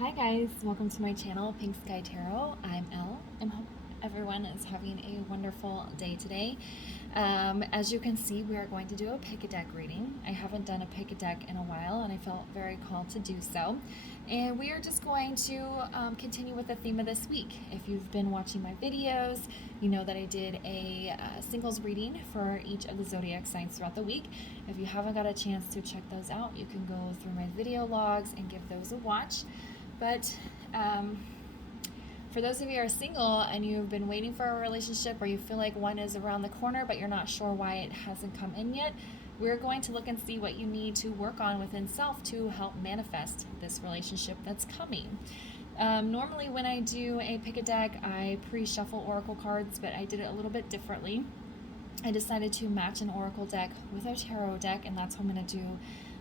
Hi guys, welcome to my channel, Pink Sky Tarot. I'm Elle and hope everyone is having a wonderful day today. As you can see, we are going to do a pick-a-deck reading. I haven't done a pick-a-deck in a while and I felt very called to do so. And we are just going to continue with the theme of this week. If you've been watching my videos, you know that I did a singles reading for each of the zodiac signs throughout the week. If you haven't got a chance to check those out, you can go through my video logs and give those a watch. But for those of you who are single and you've been waiting for a relationship, or you feel like one is around the corner but you're not sure why it hasn't come in yet, we're going to look and see what you need to work on within self to help manifest this relationship that's coming. Normally when I do a pick-a-deck, I pre-shuffle oracle cards, but I did it a little bit differently. I decided to match an oracle deck with a tarot deck, and that's how I'm going to do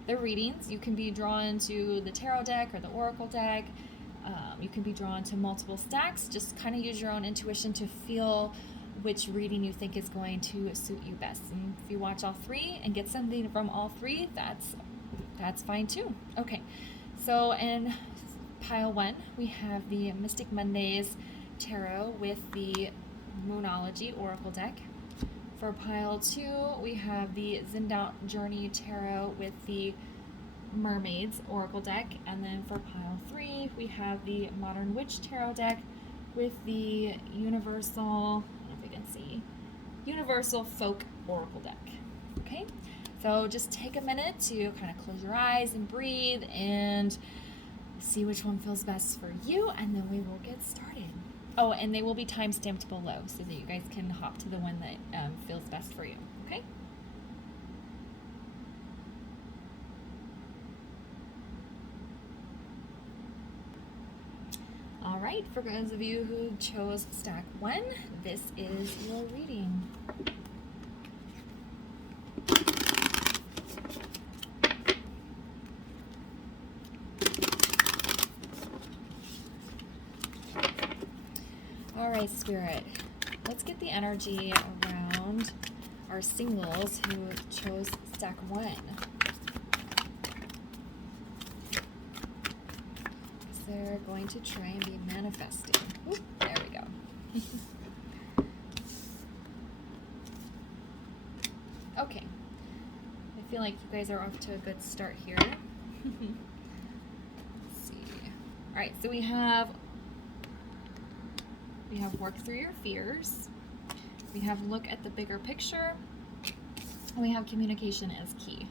the readings. You can be drawn to the tarot deck or the oracle deck. You can be drawn to multiple stacks. Just kind of use your own intuition to feel which reading you think is going to suit you best. And if you watch all three and get something from all three, that's fine too. Okay, so in pile one, we have the Mystic Mondays Tarot with the Moonology Oracle deck. For pile two, we have the Zindao Journey Tarot with the Mermaids Oracle deck. And then for pile three, we have the Modern Witch Tarot deck with the Universal, I don't know if you can see, Universal Folk Oracle deck. Okay, so just take a minute to kind of close your eyes and breathe and see which one feels best for you, and then we will get started. Oh, and they will be time stamped below so that you guys can hop to the one that feels best for you, okay? All right, for those of you who chose stack one, this is your reading. All right, Spirit, let's get the energy around our singles who chose stack one. They're going to try and be manifesting. Ooh, there we go. Okay. I feel like you guys are off to a good start here. Let's see. All right, so we have work through your fears. We have look at the bigger picture. And we have communication as key.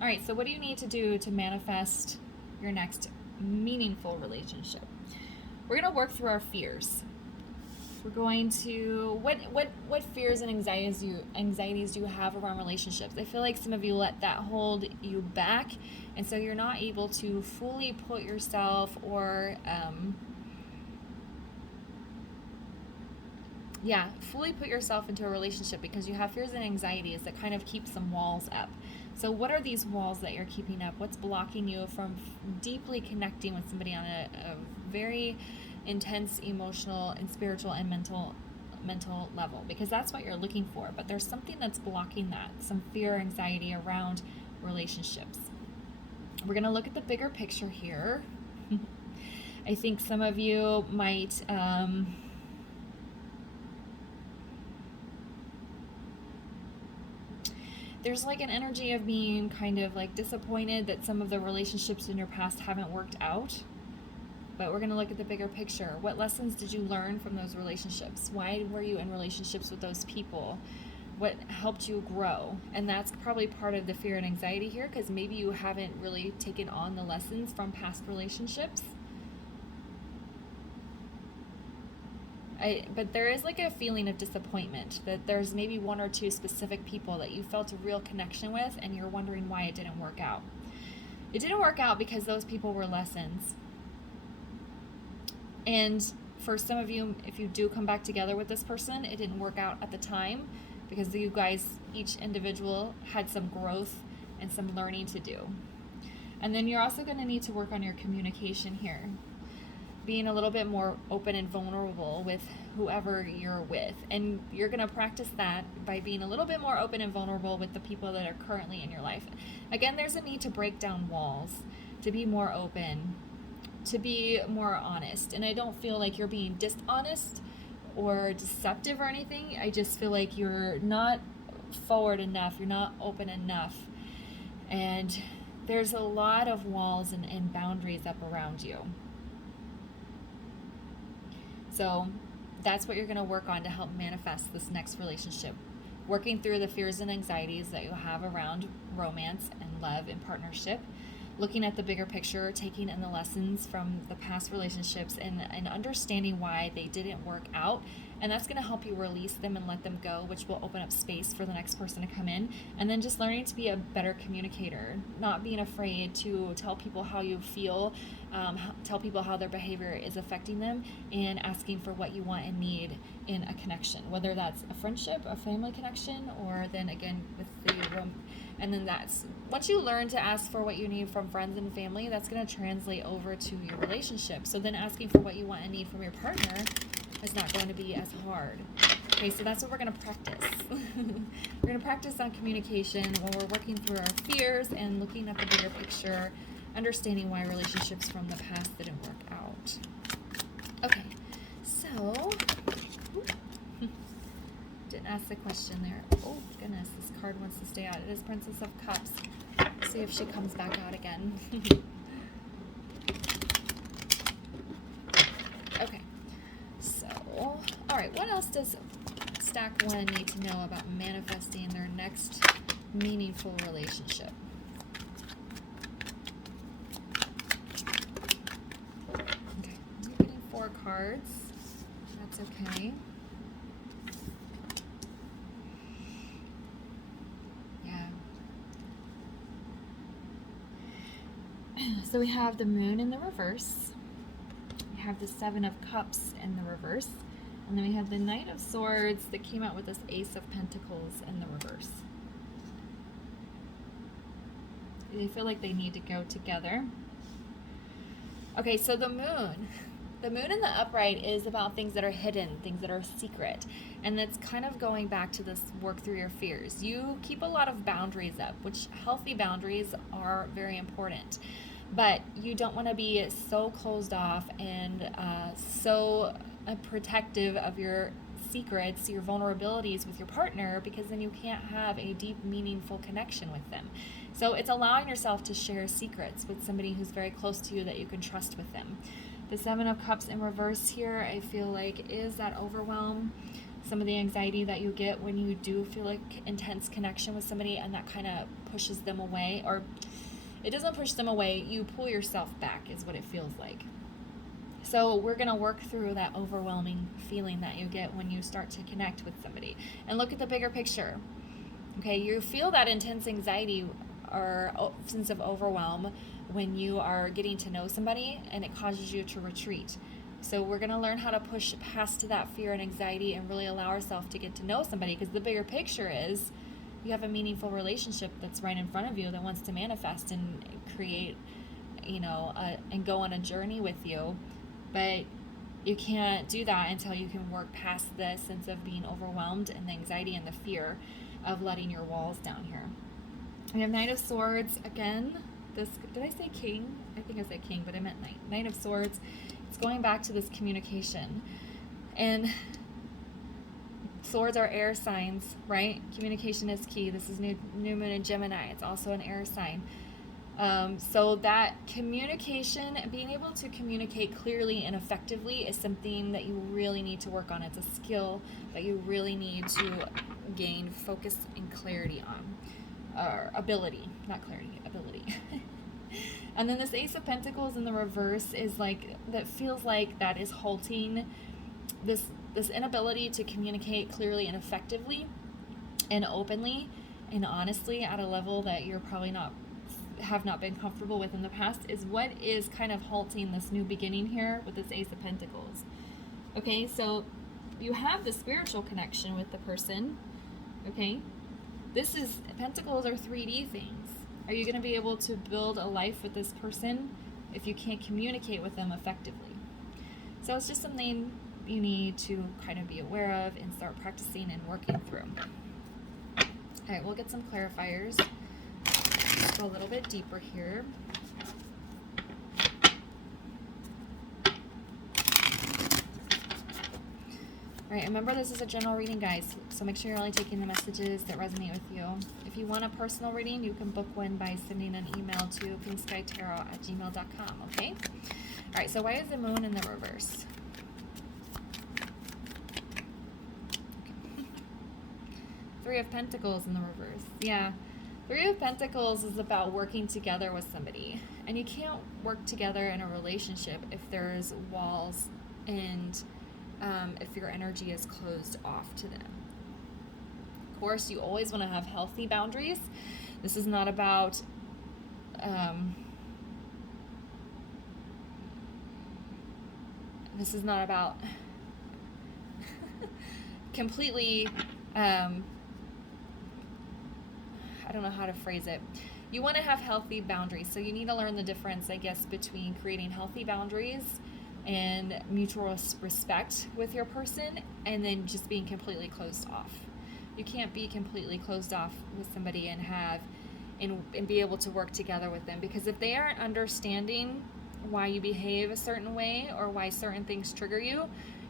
All right, so what do you need to do to manifest your next meaningful relationship? We're going to work through our fears. We're going to, what fears and anxieties do you have around relationships? I feel like some of you let that hold you back, and so you're not able to fully put yourself fully put yourself into a relationship because you have fears and anxieties that kind of keep some walls up. So what are these walls that you're keeping up? What's blocking you from deeply connecting with somebody on a very intense emotional and spiritual and mental level? Because that's what you're looking for, but there's something that's blocking that, some fear or anxiety around relationships. We're going to look at the bigger picture here. I think some of you might there's like an energy of being kind of like disappointed that some of the relationships in your past haven't worked out. But we're going to look at the bigger picture. What lessons did you learn from those relationships? Why were you in relationships with those people? What helped you grow? And that's probably part of the fear and anxiety here, because maybe you haven't really taken on the lessons from past relationships. But there is like a feeling of disappointment that there's maybe one or two specific people that you felt a real connection with and you're wondering why it didn't work out. It didn't work out because those people were lessons. And for some of you, if you do come back together with this person, it didn't work out at the time because you guys, each individual, had some growth and some learning to do. And then you're also going to need to work on your communication here. Being a little bit more open and vulnerable with whoever you're with. And you're going to practice that by being a little bit more open and vulnerable with the people that are currently in your life. Again, there's a need to break down walls. to be more open, to be more honest. And I don't feel like you're being dishonest or deceptive or anything. I just feel like you're not forward enough, you're not open enough. And there's a lot of walls and boundaries up around you. So that's what you're going to work on to help manifest this next relationship. Working through the fears and anxieties that you have around romance and love and partnership. Looking at the bigger picture, taking in the lessons from the past relationships and understanding why they didn't work out. And that's going to help you release them and let them go, which will open up space for the next person to come in. And then just learning to be a better communicator, not being afraid to tell people how you feel, tell people how their behavior is affecting them, and asking for what you want and need in a connection, whether that's a friendship, a family connection, or then again with the room. And then that's, once you learn to ask for what you need from friends and family, that's going to translate over to your relationship. So then asking for what you want and need from your partner is not going to be as hard. Okay, so that's what we're going to practice. We're going to practice on communication when we're working through our fears and looking at the bigger picture, understanding why relationships from the past didn't work out. Okay, so didn't ask the question there. Oh goodness, this card wants to stay out. It is Princess of Cups. See if she comes back out again. Okay, so all right, what else does stack one need to know about manifesting their next meaningful relationship? Okay, you're getting 4 cards. That's okay. So we have the Moon in the reverse, we have the 7 of Cups in the reverse, and then we have the Knight of Swords that came out with this Ace of Pentacles in the reverse. They feel like they need to go together. Okay, so the Moon in the upright is about things that are hidden, things that are secret, and it's kind of going back to this work through your fears. You keep a lot of boundaries up, which healthy boundaries are very important. But you don't want to be so closed off and so protective of your secrets, your vulnerabilities with your partner, because then you can't have a deep, meaningful connection with them. So it's allowing yourself to share secrets with somebody who's very close to you that you can trust with them. The 7 of Cups in reverse here, I feel like, is that overwhelm, some of the anxiety that you get when you do feel like intense connection with somebody, and that kind of pushes them away, or it doesn't push them away, you pull yourself back is what it feels like. So we're going to work through that overwhelming feeling that you get when you start to connect with somebody. And look at the bigger picture. Okay, you feel that intense anxiety or sense of overwhelm when you are getting to know somebody, and it causes you to retreat. So we're going to learn how to push past that fear and anxiety and really allow ourselves to get to know somebody, because the bigger picture is you have a meaningful relationship that's right in front of you that wants to manifest and create, and go on a journey with you. But you can't do that until you can work past the sense of being overwhelmed and the anxiety and the fear of letting your walls down here. We have Knight of Swords again. Did I say King? I think I said King, but I meant Knight. Knight of Swords. It's going back to this communication. And swords are air signs, right? Communication is key. This is new moon in Gemini. It's also an air sign. So that communication, being able to communicate clearly and effectively, is something that you really need to work on. It's a skill that you really need to gain focus and clarity on. Or ability, not clarity, ability. And then this Ace of Pentacles in the reverse is like, that feels like that is halting this inability to communicate clearly and effectively and openly and honestly at a level that you're probably have not been comfortable with in the past, is what is kind of halting this new beginning here with this Ace of Pentacles. Okay, so you have the spiritual connection with the person, okay? Pentacles are 3D things. Are you going to be able to build a life with this person if you can't communicate with them effectively? So it's just something you need to kind of be aware of and start practicing and working through. All right, we'll get some clarifiers. Go a little bit deeper here. All right, remember this is a general reading, guys, so make sure you're only taking the messages that resonate with you. If you want a personal reading, you can book one by sending an email to pinkskytarot@gmail.com, okay? All right, so why is the moon in the reverse? Three of Pentacles in the reverse. Yeah, Three of Pentacles is about working together with somebody. And you can't work together in a relationship if there's walls and if your energy is closed off to them. Of course, you always want to have healthy boundaries. This is not about completely I don't know how to phrase it. You want to have healthy boundaries, so you need to learn the difference, I guess, between creating healthy boundaries and mutual respect with your person, and then just being completely closed off. You can't be completely closed off with somebody and be able to work together with them, because if they aren't understanding why you behave a certain way or why certain things trigger you,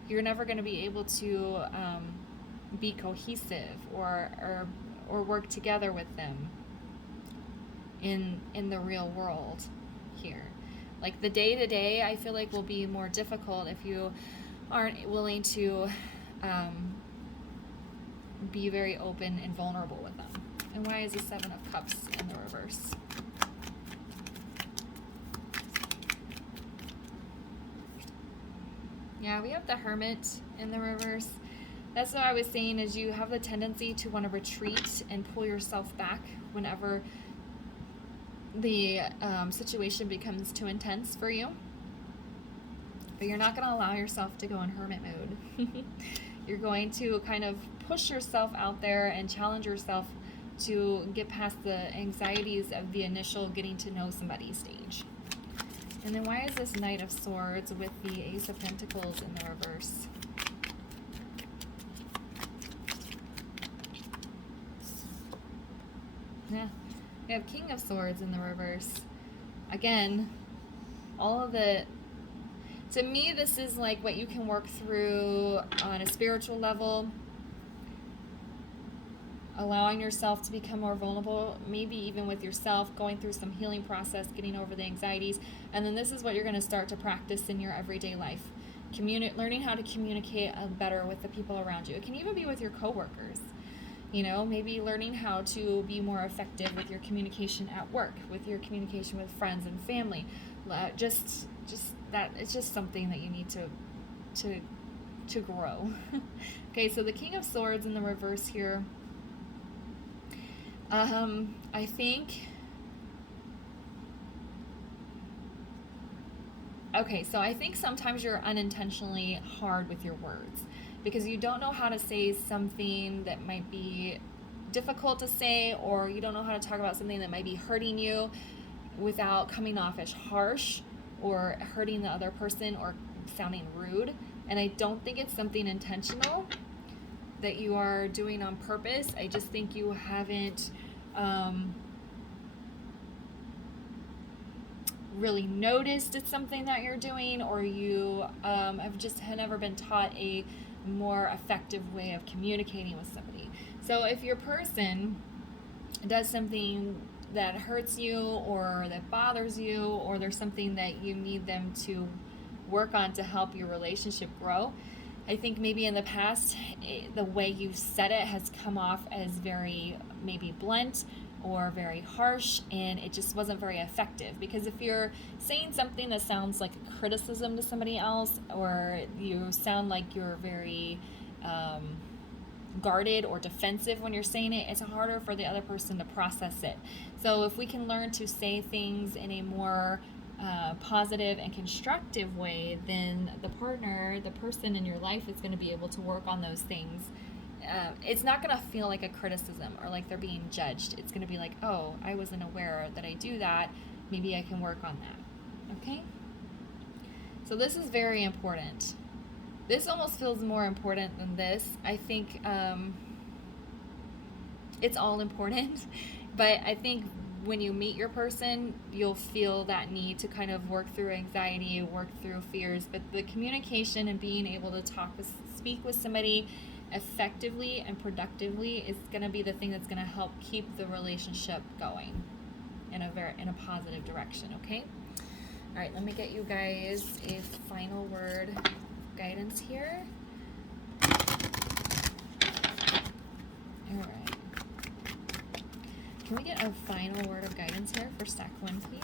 you're never going to be able to be cohesive or work together with them in the real world here. Like the day-to-day, I feel like will be more difficult if you aren't willing to be very open and vulnerable with them. And why is the Seven of Cups in the reverse? Yeah, we have the Hermit in the reverse. That's what I was saying, is you have the tendency to want to retreat and pull yourself back whenever the situation becomes too intense for you. But you're not going to allow yourself to go in hermit mode. You're going to kind of push yourself out there and challenge yourself to get past the anxieties of the initial getting to know somebody stage. And then why is this Knight of Swords with the Ace of Pentacles in the reverse? Yeah, we have King of Swords in the reverse. Again, to me, this is like what you can work through on a spiritual level, allowing yourself to become more vulnerable, maybe even with yourself, going through some healing process, getting over the anxieties. And then this is what you're going to start to practice in your everyday life. Learning how to communicate better with the people around you. It can even be with your coworkers. You know, maybe learning how to be more effective with your communication at work, with your communication with friends and family. Just that, it's just something that you need to grow. Okay, so the King of Swords in the reverse here. I think, okay, so I think sometimes you're unintentionally hard with your words because you don't know how to say something that might be difficult to say, or you don't know how to talk about something that might be hurting you without coming off as harsh or hurting the other person or sounding rude. And I don't think it's something intentional that you are doing on purpose. I just think you haven't really noticed it's something that you're doing, or you have just never been taught a more effective way of communicating with somebody. So if your person does something that hurts you or that bothers you, or there's something that you need them to work on to help your relationship grow, I think maybe in the past the way you said it has come off as very maybe blunt or very harsh, and it just wasn't very effective. Because if you're saying something that sounds like a criticism to somebody else, or you sound like you're very guarded or defensive when you're saying it, it's harder for the other person to process it. So if we can learn to say things in a more positive and constructive way, then the partner, the person in your life, is going to be able to work on those things. It's not going to feel like a criticism or like they're being judged. It's going to be like, oh, I wasn't aware that I do that. Maybe I can work on that. Okay? So this is very important. This almost feels more important than this. I think it's all important, but I think when you meet your person, you'll feel that need to kind of work through anxiety, work through fears. But the communication and being able to speak with somebody effectively and productively is going to be the thing that's going to help keep the relationship going in a positive direction. Okay. All right. Let me get you guys a final word of guidance here. All right. Can we get a final word of guidance here for stack 1, please?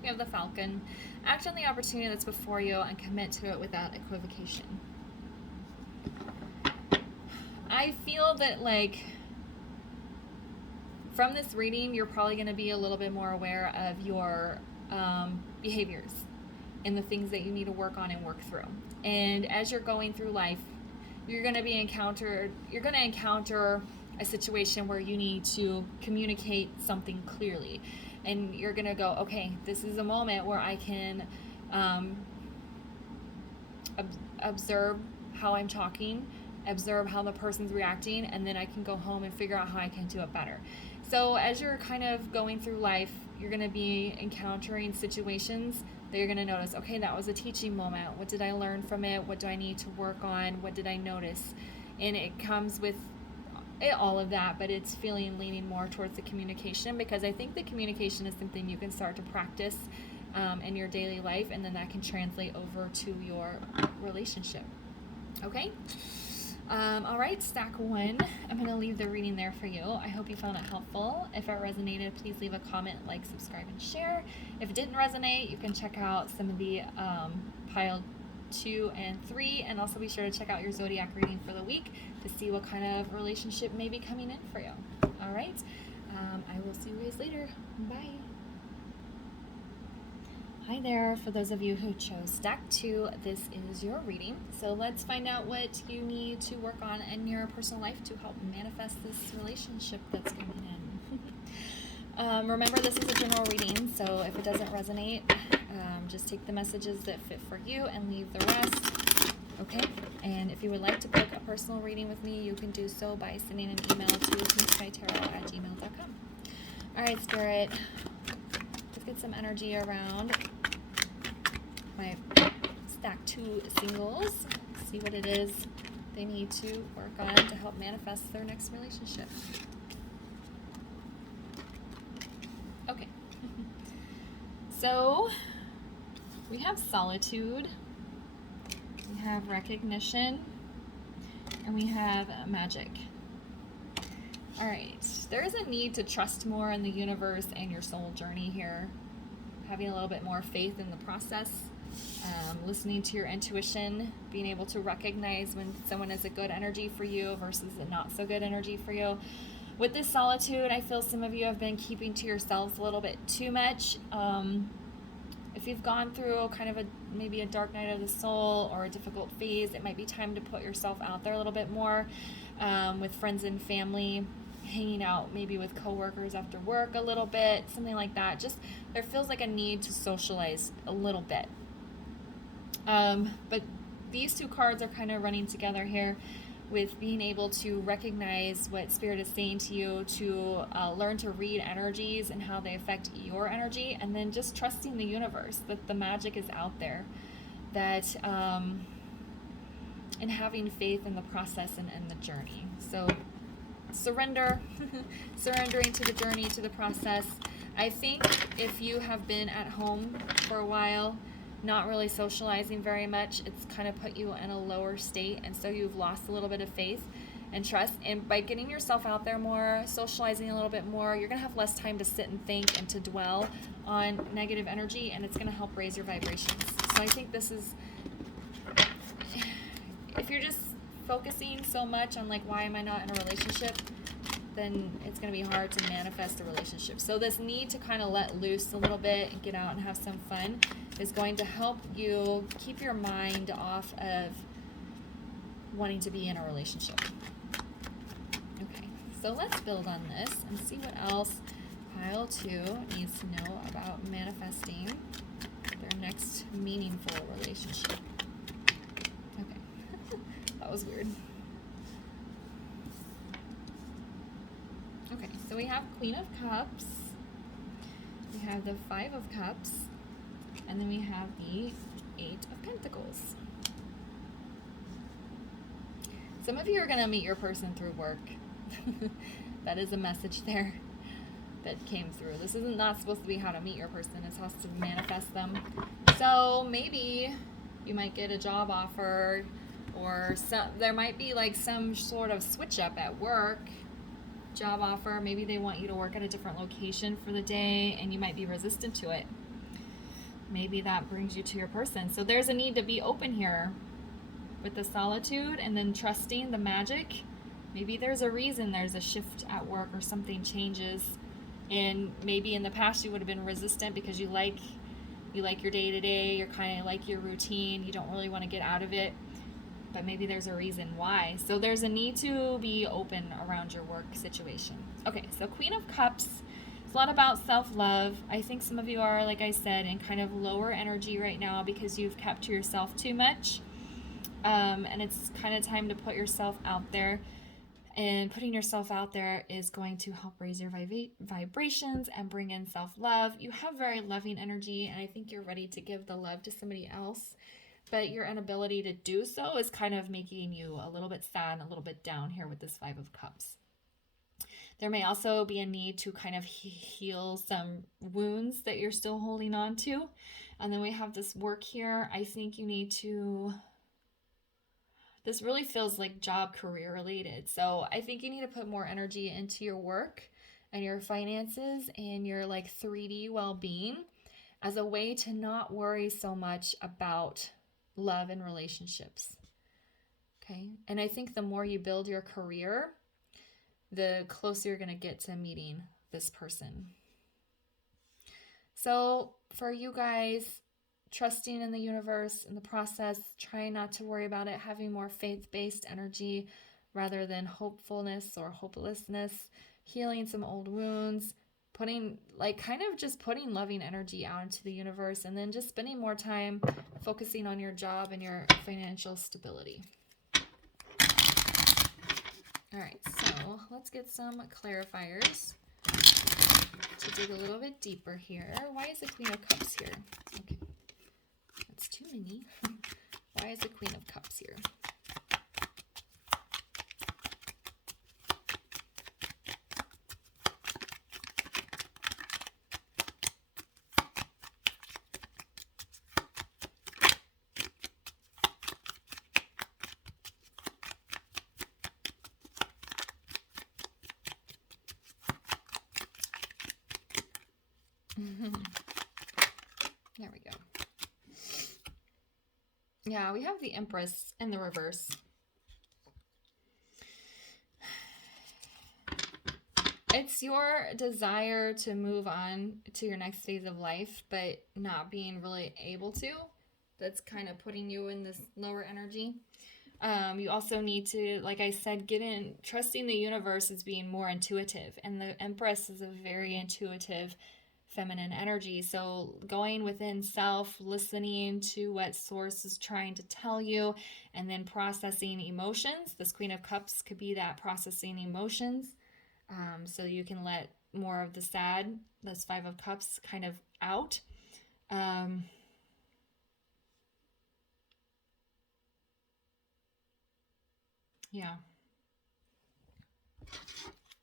We have the Falcon. Act on the opportunity that's before you and commit to it without equivocation. I feel that, like, from this reading, you're probably going to be a little bit more aware of your behaviors and the things that you need to work on and work through. And as you're going through life, you're going to encounter a situation where you need to communicate something clearly. And you're going to go, okay, this is a moment where I can observe how I'm talking, observe how the person's reacting, and then I can go home and figure out how I can do it better. So as you're kind of going through life, you're going to be encountering situations that you're going to notice, okay, that was a teaching moment. What did I learn from it? What do I need to work on? What did I notice? And it comes with all of that, but it's leaning more towards the communication, because I think the communication is something you can start to practice in your daily life, and then that can translate over to your relationship. Okay? All right, stack 1. I'm going to leave the reading there for you. I hope you found it helpful. If it resonated, please leave a comment, like, subscribe, and share. If it didn't resonate, you can check out some of the pile 2 and 3, and also be sure to check out your zodiac reading for the week to see what kind of relationship may be coming in for you. All right, I will see you guys later. Bye. Hi there. For those of you who chose stack 2, this is your reading. So let's find out what you need to work on in your personal life to help manifest this relationship that's coming in. Remember, this is a general reading, so if it doesn't resonate, just take the messages that fit for you and leave the rest. Okay? And if you would like to book a personal reading with me, you can do so by sending an email to pinkskytarot@gmail.com. All right, Spirit. Let's get some energy around my stack 2 singles. See what it is they need to work on to help manifest their next relationship. Okay. So we have solitude, we have recognition, and we have magic. All right, there is a need to trust more in the universe and your soul journey here. Having a little bit more faith in the process, listening to your intuition, being able to recognize when someone is a good energy for you versus a not so good energy for you. With this solitude, I feel some of you have been keeping to yourselves a little bit too much. If you've gone through kind of maybe a dark night of the soul or a difficult phase, it might be time to put yourself out there a little bit more with friends and family, hanging out maybe with coworkers after work a little bit, something like that. Just there feels like a need to socialize a little bit. But these 2 cards are kind of running together here with being able to recognize what Spirit is saying to you, to learn to read energies and how they affect your energy, and then just trusting the universe that the magic is out there, that and having faith in the process and in the journey. So surrendering to the journey, to the process. I think if you have been at home for a while, not really socializing very much, it's kind of put you in a lower state, and so you've lost a little bit of faith and trust. And by getting yourself out there more, socializing a little bit more, you're going to have less time to sit and think and to dwell on negative energy, and it's going to help raise your vibrations. So I think this is, if you're just focusing so much on, like, why am I not in a relationship, then it's going to be hard to manifest a relationship. So this need to kind of let loose a little bit and get out and have some fun is going to help you keep your mind off of wanting to be in a relationship. Okay, so let's build on this and see what else Pile 2 needs to know about manifesting their next meaningful relationship. Okay. That was weird. Okay, so we have Queen of Cups. We have the Five of Cups. And then we have the Eight of Pentacles. Some of you are going to meet your person through work. That is a message there that came through. This isn't not supposed to be how to meet your person. It's how to manifest them. So maybe you might get a job offer, or there might be like some sort of switch up at work. Job offer. Maybe they want you to work at a different location for the day and you might be resistant to it. Maybe that brings you to your person. So there's a need to be open here with the solitude and then trusting the magic. Maybe there's a reason there's a shift at work or something changes. And maybe in the past you would have been resistant because you like your day-to-day, you're kind of like your routine, you don't really want to get out of it. But maybe there's a reason why. So there's a need to be open around your work situation. Okay, so Queen of Cups. It's a lot about self-love. I think some of you are, like I said, in kind of lower energy right now because you've kept to yourself too much. And it's kind of time to put yourself out there. And putting yourself out there is going to help raise your vibrations and bring in self-love. You have very loving energy, and I think you're ready to give the love to somebody else. But your inability to do so is kind of making you a little bit sad, a little bit down here with this Five of Cups. There may also be a need to kind of heal some wounds that you're still holding on to. And then we have this work here. I think you need to... This really feels like job career related. So I think you need to put more energy into your work and your finances and your like 3D well-being as a way to not worry so much about love and relationships. Okay. And I think the more you build your career, the closer you're going to get to meeting this person. So for you guys, trusting in the universe, in the process, trying not to worry about it, having more faith-based energy rather than hopefulness or hopelessness, healing some old wounds, putting loving energy out into the universe, and then just spending more time focusing on your job and your financial stability. All right, so let's get some clarifiers to dig a little bit deeper here. Why is the Queen of Cups here? Okay. That's too many. Why is the Queen of Cups here? There we go. Yeah, we have the Empress in the reverse. It's your desire to move on to your next phase of life, but not being really able to. That's kind of putting you in this lower energy. You also need to, like I said, trusting the universe as being more intuitive. And the Empress is a very intuitive feminine energy. So going within self, listening to what source is trying to tell you, and then processing emotions. This Queen of Cups could be that processing emotions. So you can let more of the sad, this Five of Cups, kind of out. Yeah.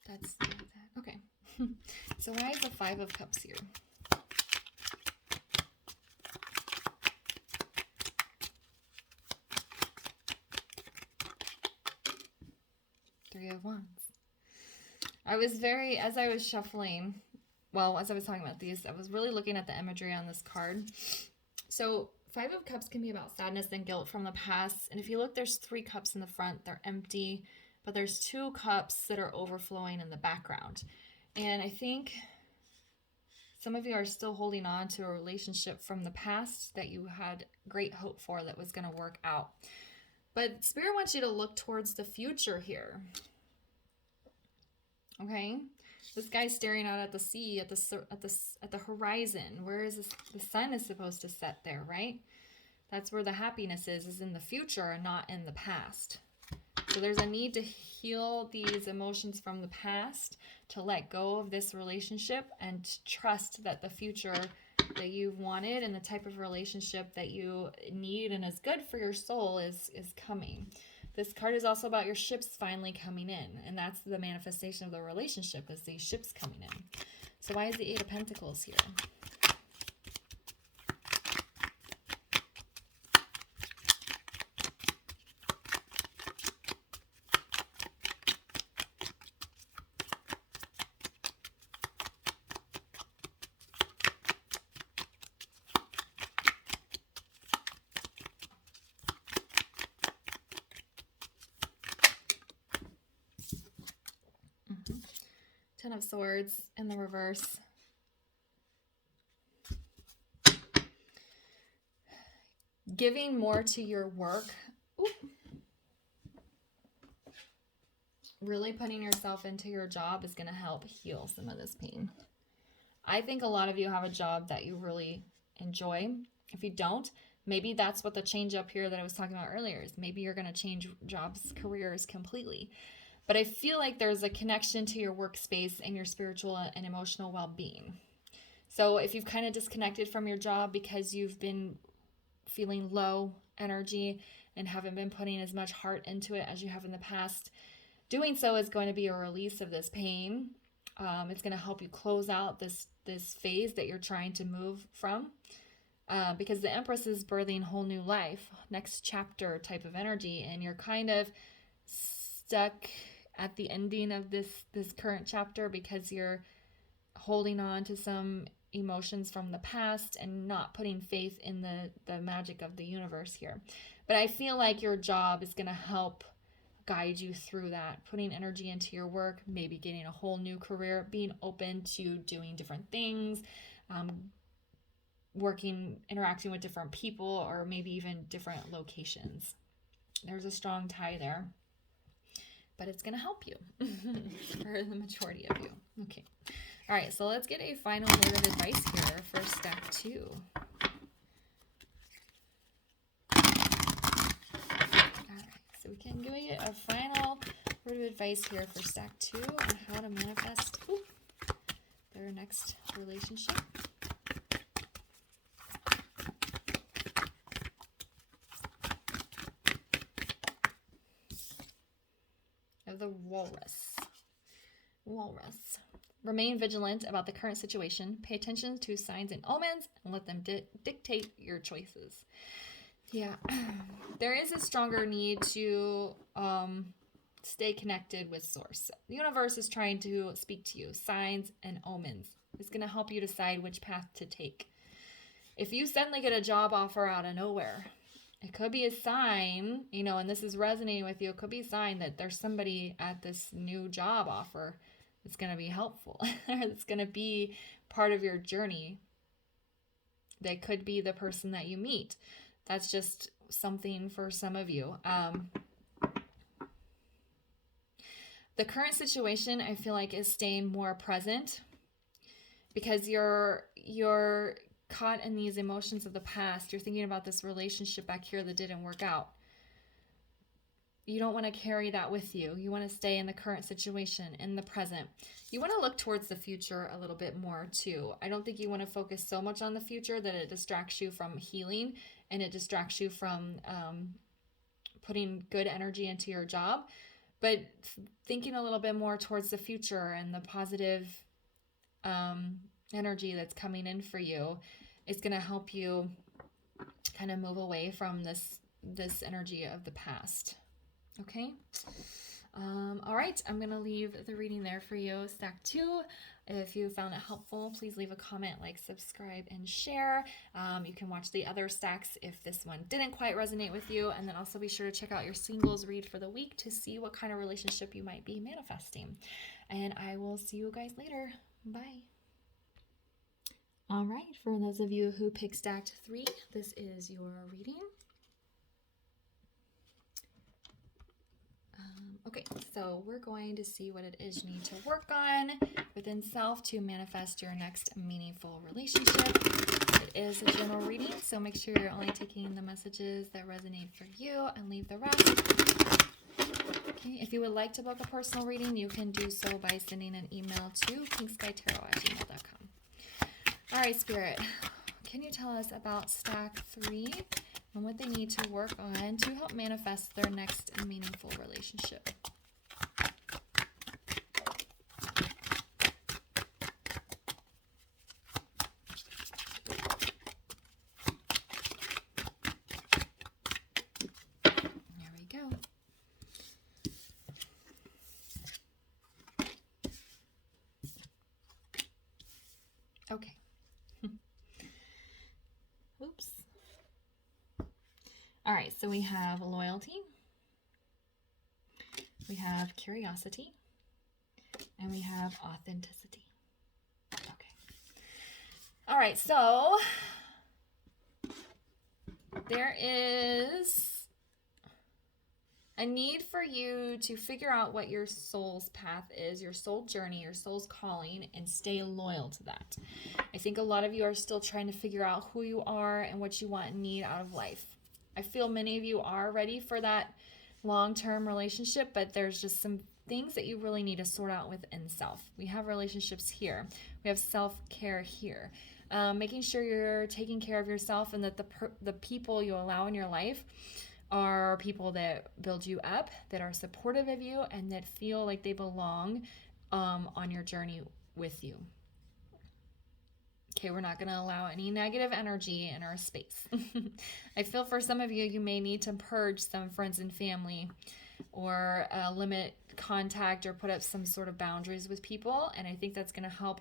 That's that. Okay. So why is the Five of Cups here? Three of Wands. As I was shuffling, as I was talking about these, I was really looking at the imagery on this card. So Five of Cups can be about sadness and guilt from the past. And if you look, there's 3 cups in the front. They're empty, but there's 2 cups that are overflowing in the background. And I think some of you are still holding on to a relationship from the past that you had great hope for that was going to work out. But Spirit wants you to look towards the future here. Okay? This guy's staring out at the sea, at the horizon. Where is this? The sun is supposed to set there, right? That's where the happiness is in the future and not in the past. So there's a need to heal these emotions from the past, to let go of this relationship and to trust that the future that you've wanted and the type of relationship that you need and is good for your soul is coming. This card is also about your ships finally coming in, and that's the manifestation of the relationship, is these ships coming in. So why is the Eight of Pentacles here? Ten of Swords in the reverse. Giving more to your work. Ooh. Really putting yourself into your job is going to help heal some of this pain. I think a lot of you have a job that you really enjoy. If you don't, maybe that's what the change up here that I was talking about earlier is. Maybe you're going to change jobs, careers completely. But I feel like there's a connection to your workspace and your spiritual and emotional well-being. So if you've kind of disconnected from your job because you've been feeling low energy and haven't been putting as much heart into it as you have in the past, doing so is going to be a release of this pain. It's going to help you close out this phase that you're trying to move from. Because the Empress is birthing whole new life, next chapter type of energy, and you're kind of stuck at the ending of this current chapter because you're holding on to some emotions from the past and not putting faith in the magic of the universe here. But I feel like your job is going to help guide you through that, putting energy into your work, maybe getting a whole new career, being open to doing different things, interacting with different people, or maybe even different locations. There's a strong tie there. But it's going to help you for the majority of you. Okay. All right. So let's get a final word of advice here for stack 2. All right. So we can give it a final word of advice here for stack 2 on how to manifest their next relationship. The Walrus. Remain vigilant about the current situation. Pay attention to signs and omens and let them dictate your choices. Yeah, there is a stronger need to stay connected with Source. The universe is trying to speak to you. Signs and omens. It's going to help you decide which path to take. If you suddenly get a job offer out of nowhere, it could be a sign, and this is resonating with you. It could be a sign that there's somebody at this new job offer that's going to be helpful. It's going to be part of your journey. They could be the person that you meet. That's just something for some of you. The current situation, I feel like, is staying more present because you're caught in these emotions of the past. You're thinking about this relationship back here that didn't work out. You don't want to carry that with you. You want to stay in the current situation, in the present. You want to look towards the future a little bit more too. I don't think you want to focus so much on the future that it distracts you from healing and it distracts you from putting good energy into your job. But thinking a little bit more towards the future and the positive energy that's coming in for you, it's going to help you kind of move away from this energy of the past. Okay. All right. I'm going to leave the reading there for you. Stack 2. If you found it helpful, please leave a comment, like, subscribe, and share. You can watch the other stacks if this one didn't quite resonate with you. And then also be sure to check out your singles read for the week to see what kind of relationship you might be manifesting. And I will see you guys later. Bye. All right. For those of you who picked stack 3, this is your reading. Okay, So we're going to see what it is you need to work on within self to manifest your next meaningful relationship. It is a general reading, so make sure you're only taking the messages that resonate for you and leave the rest. Okay, if you would like to book a personal reading, you can do so by sending an email to pinkskytarot@gmail.com. All right, Spirit, can you tell us about stack 3 and what they need to work on to help manifest their next meaningful relationship? There we go. Okay. Oops. All right, so we have loyalty, we have curiosity, and we have authenticity. Okay. All right, so there is a need for you to figure out what your soul's path is, your soul journey, your soul's calling, and stay loyal to that. I think a lot of you are still trying to figure out who you are and what you want and need out of life. I feel many of you are ready for that long-term relationship, but there's just some things that you really need to sort out within self. We have relationships here. We have self-care here. Making sure you're taking care of yourself and that the people you allow in your life are people that build you up, that are supportive of you, and that feel like they belong on your journey with you. Okay, we're not going to allow any negative energy in our space. I feel for some of you, you may need to purge some friends and family or limit contact or put up some sort of boundaries with people. And I think that's going to help.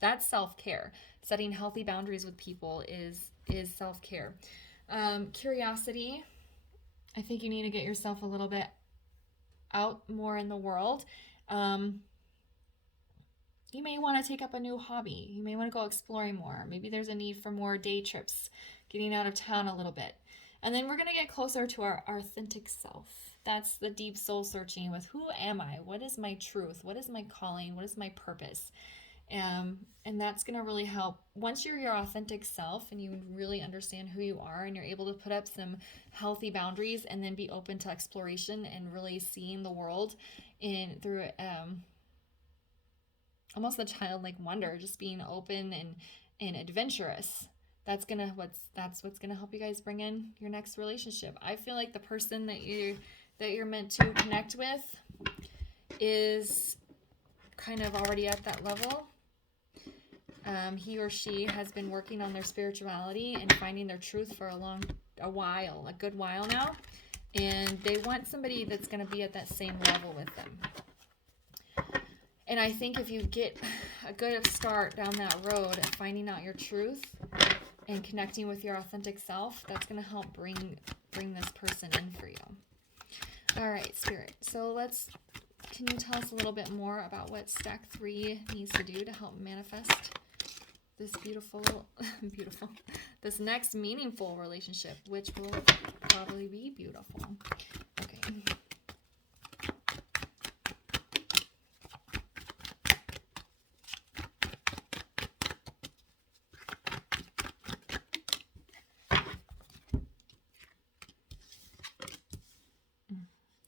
That's self-care. Setting healthy boundaries with people is self-care. Curiosity. I think you need to get yourself a little bit out more in the world. You may want to take up a new hobby. You may want to go exploring more. Maybe there's a need for more day trips, getting out of town a little bit. And then we're going to get closer to our authentic self. That's the deep soul searching with who am I? What is my truth? What is my calling? What is my purpose? And that's going to really help. Once you're your authentic self and you really understand who you are and you're able to put up some healthy boundaries and then be open to exploration and really seeing the world through almost a childlike wonder, just being open and adventurous. That's what's gonna help you guys bring in your next relationship. I feel like the person that you're meant to connect with is kind of already at that level. He or she has been working on their spirituality and finding their truth for a good while now, and they want somebody that's going to be at that same level with them. And I think if you get a good start down that road of finding out your truth and connecting with your authentic self, that's going to help bring this person in for you. All right, Spirit. So can you tell us a little bit more about what stack 3 needs to do to help manifest this this next meaningful relationship, which will probably be beautiful. Okay.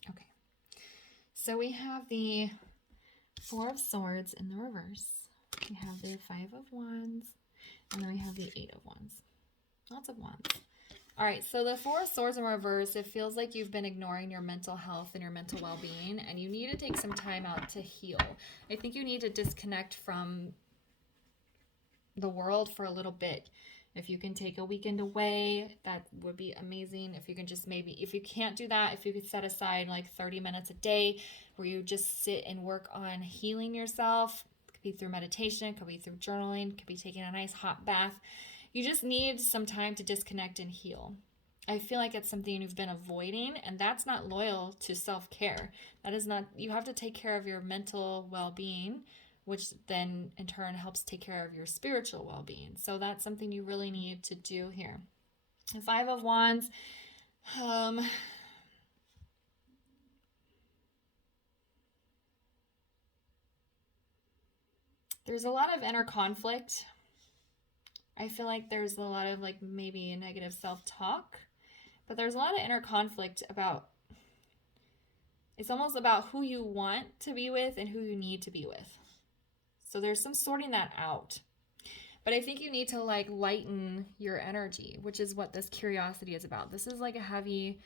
Okay. So we have the 4 of Swords in the reverse. We have the 5 of Wands, and then we have the 8 of Wands. Lots of Wands. All right, so the 4 of Swords in reverse, it feels like you've been ignoring your mental health and your mental well-being, and you need to take some time out to heal. I think you need to disconnect from the world for a little bit. If you can take a weekend away, that would be amazing. If you can just if you can't do that, if you could set aside like 30 minutes a day where you just sit and work on healing yourself. Be through meditation, could be through journaling, could be taking a nice hot bath. You just need some time to disconnect and heal. I feel like it's something you've been avoiding, and that's not loyal to self-care. That is not, you have to take care of your mental well-being, which then in turn helps take care of your spiritual well-being. So that's something you really need to do here. The 5 of Wands, There's a lot of inner conflict. I feel like there's a lot of like maybe a negative self-talk, but there's a lot of inner conflict about, it's almost about who you want to be with and who you need to be with. So there's some sorting that out. But I think you need to like lighten your energy, which is what this curiosity is about. This is like a heavy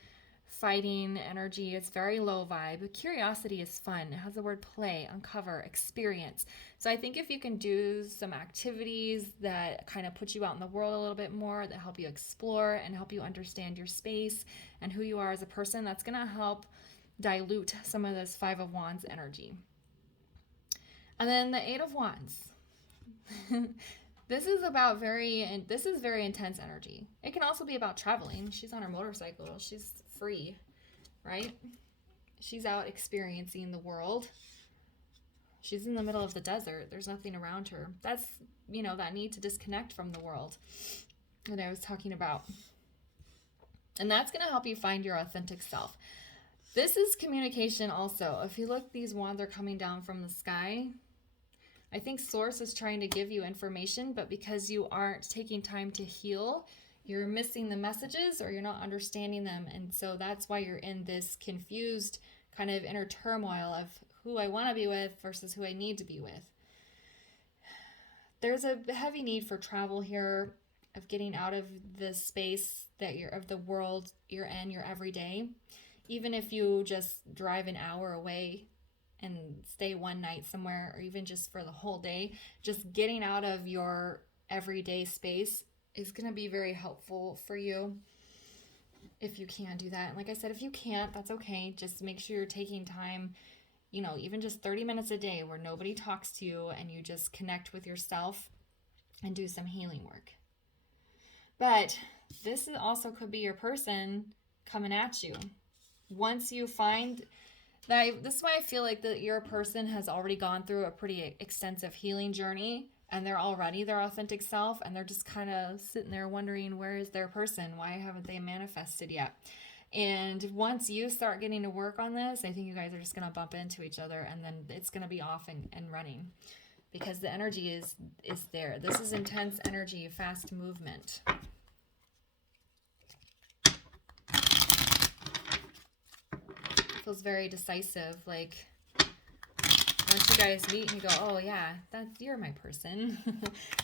fighting energy. It's very low vibe. But curiosity is fun. It has the word play, uncover, experience. So I think if you can do some activities that kind of put you out in the world a little bit more, that help you explore and help you understand your space and who you are as a person, that's going to help dilute some of this Five of Wands energy. And then the Eight of Wands. This is very intense energy. It can also be about traveling. She's on her motorcycle. She's free, right? She's out experiencing the world. She's in the middle of the desert. There's nothing around her. That's, that need to disconnect from the world that I was talking about. And that's going to help you find your authentic self. This is communication also. If you look, these wands are coming down from the sky. I think Source is trying to give you information, but because you aren't taking time to heal, you're missing the messages or you're not understanding them. And so that's why you're in this confused kind of inner turmoil of who I want to be with versus who I need to be with. There's a heavy need for travel here, of getting out of the space of the world you're in, your everyday. Even if you just drive an hour away and stay one night somewhere, or even just for the whole day, just getting out of your everyday space is going to be very helpful for you if you can do that. And like I said, if you can't, that's okay. Just make sure you're taking time, even just 30 minutes a day where nobody talks to you and you just connect with yourself and do some healing work. But this also could be your person coming at you. Once you find that, this is why I feel like that your person has already gone through a pretty extensive healing journey, and they're already their authentic self, and they're just kind of sitting there wondering, where is their person? Why haven't they manifested yet? And once you start getting to work on this, I think you guys are just going to bump into each other, and then it's going to be off and running, because the energy is there. This is intense energy, fast movement. Feels very decisive. Like once you guys meet and you go, oh yeah, you're my person,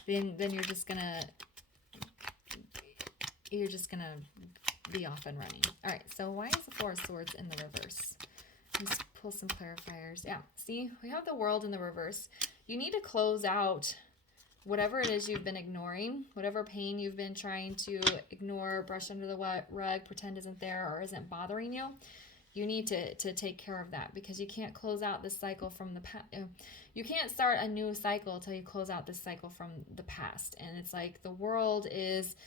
then you're just gonna be off and running. All right, so why is the Four of Swords in the reverse? Let's pull some clarifiers. Yeah, see, we have the World in the reverse. You need to close out whatever it is you've been ignoring, whatever pain you've been trying to ignore, brush under the rug, pretend isn't there or isn't bothering you. You need to take care of that, because you can't close out this cycle from the past. You can't start a new cycle until you close out this cycle from the past. And it's like the world is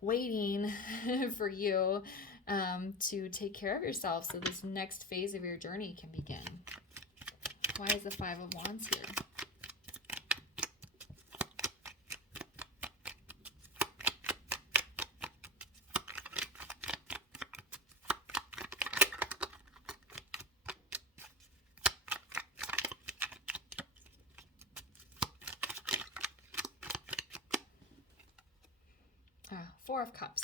waiting for you to take care of yourself so this next phase of your journey can begin. Why is the Five of Wands here? Four of Cups.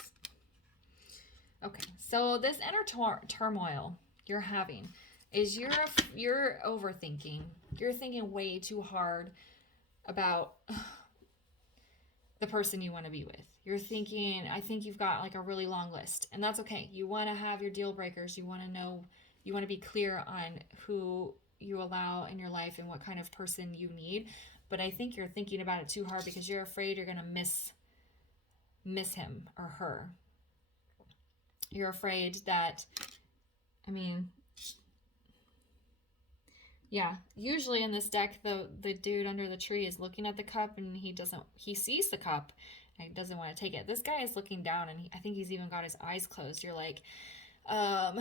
Okay, so this inner turmoil you're having is you're overthinking. You're thinking way too hard about the person you want to be with. You're thinking, I think you've got like a really long list, and that's okay. You want to have your deal breakers. You want to know, you want to be clear on who you allow in your life and what kind of person you need. But I think you're thinking about it too hard because you're afraid you're going to miss him or her. You're afraid that, usually in this deck, the dude under the tree is looking at the cup and he sees the cup and he doesn't want to take it. This guy is looking down and I think he's even got his eyes closed. You're like, I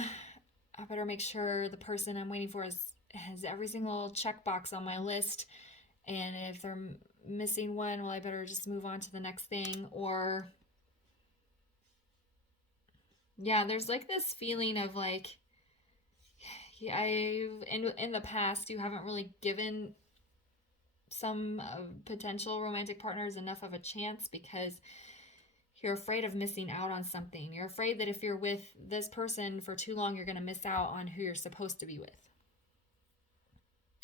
better make sure the person I'm waiting for has every single checkbox on my list. And if they're missing one, well, I better just move on to the next thing. Or, yeah, there's like this feeling of like, in the past, you haven't really given some potential romantic partners enough of a chance because you're afraid of missing out on something. You're afraid that if you're with this person for too long, you're going to miss out on who you're supposed to be with.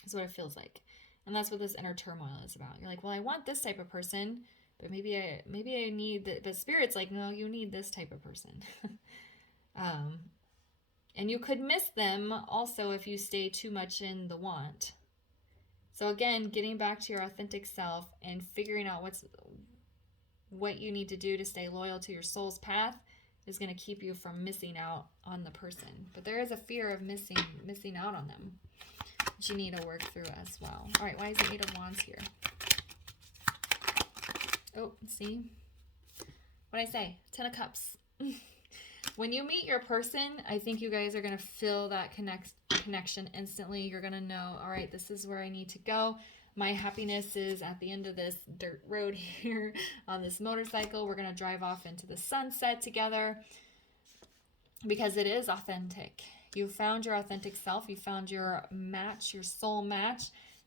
That's what it feels like. And that's what this inner turmoil is about. You're like, well, I want this type of person, but maybe I need the spirit's like, no, you need this type of person. And you could miss them also if you stay too much in the want. So again, getting back to your authentic self and figuring out what you need to do to stay loyal to your soul's path is going to keep you from missing out on the person. But there is a fear of missing out on them, which you need to work through as well. All right, why is the Eight of Wands here? Oh, see? What'd I say? 10 of Cups. When you meet your person, I think you guys are going to feel that connection instantly. You're going to know, all right, this is where I need to go. My happiness is at the end of this dirt road here on this motorcycle. We're going to drive off into the sunset together because it is authentic. You found your authentic self. You found your match, your soul match,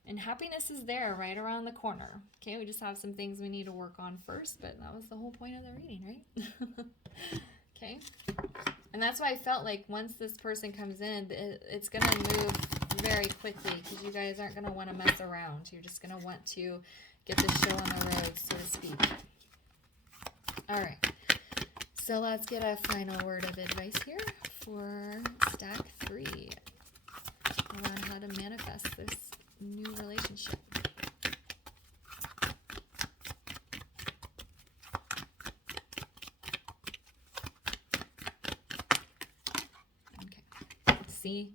and happiness is there right around the corner. Okay, we just have some things we need to work on first, but that was the whole point of the reading, right? Okay, and that's why I felt like once this person comes in, it's going to move very quickly because you guys aren't going to want to mess around. You're just going to want to get the show on the road, so to speak. All right, so let's get a final word of advice here for stack 3 on how to manifest this new relationship. See,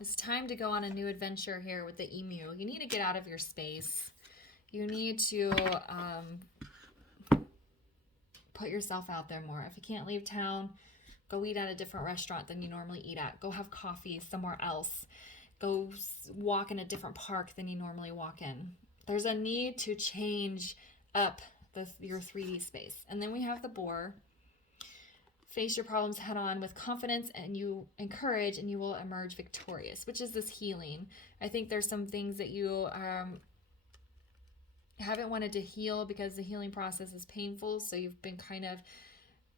it's time to go on a new adventure here with the emu. You need to get out of your space. You need to put yourself out there more. If you can't leave town, go eat at a different restaurant than you normally eat at. Go have coffee somewhere else. Go walk in a different park than you normally walk in. There's a need to change up your 3D space. And then we have the boar. Face your problems head on with confidence and you encourage, and you will emerge victorious, which is this healing. I think there's some things that you haven't wanted to heal because the healing process is painful. So you've been kind of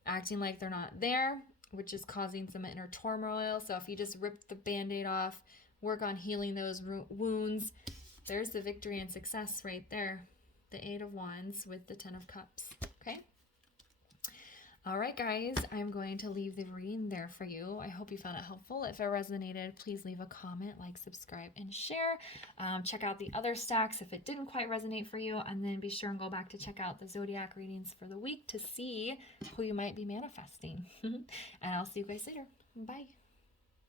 acting like they're not there, which is causing some inner turmoil. So if you just rip the Band-Aid off, work on healing those wounds, there's the victory and success right there. The Eight of Wands with the 10 of Cups. Okay. All right, guys, I'm going to leave the reading there for you. I hope you found it helpful. If it resonated, please leave a comment, like, subscribe, and share. Check out the other stacks if it didn't quite resonate for you, and then be sure and go back to check out the zodiac readings for the week to see who you might be manifesting. And I'll see you guys later. Bye.